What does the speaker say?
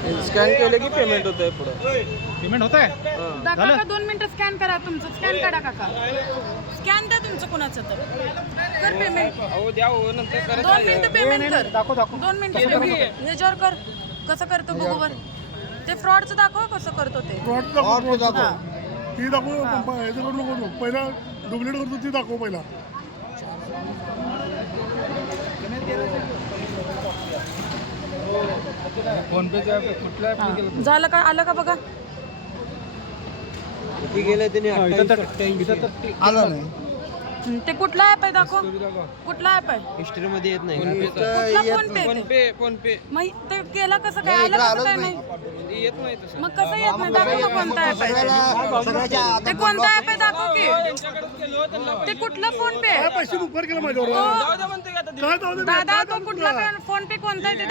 Scan केलं की payment होत आहे पुढे. पेमेंट होत आहे. काका 2 मिनिटं स्कॅन करा तुमचं. स्कॅन काढा काका. स्कॅन द्या तुमचं कोणाचं तर. कर पेमेंट. अहो द्या हो नंतर करत 2 मिनिटं पेमेंट कर. दाखव 2 मिनिटं पेमेंट. ह्याच्यावर कर. कसं करतो बघू बर. ते फ्रॉडचं दाखव कसं करतो ते. फ्रॉड दाखव. ती दाखव. ह्याचं करू नको. पहिला डुप्लिकेट करतो ती दाखव पहिला. फोन पे कुठल्या झालं का? आलं का बघा. किती गेले त्याने? आला नाही. ते कुठला ऍप आहे दाखव. कुठला ऍप आहे? हिस्ट्री मध्ये येत नाही. कुठला फोन पे मग ते केला कसं काय? आलं कसं काय नाही? येत नाही तसं. मग कसं येत नाही? दाखव ना कोणता ऍप आहे. ते कोणता ऍप आहे दाखव की. ते कुठला फोन पे आहे? पैसे उपकार केला माझ्यावर. दादा तो कुठला फोन पे कोणता आहे ते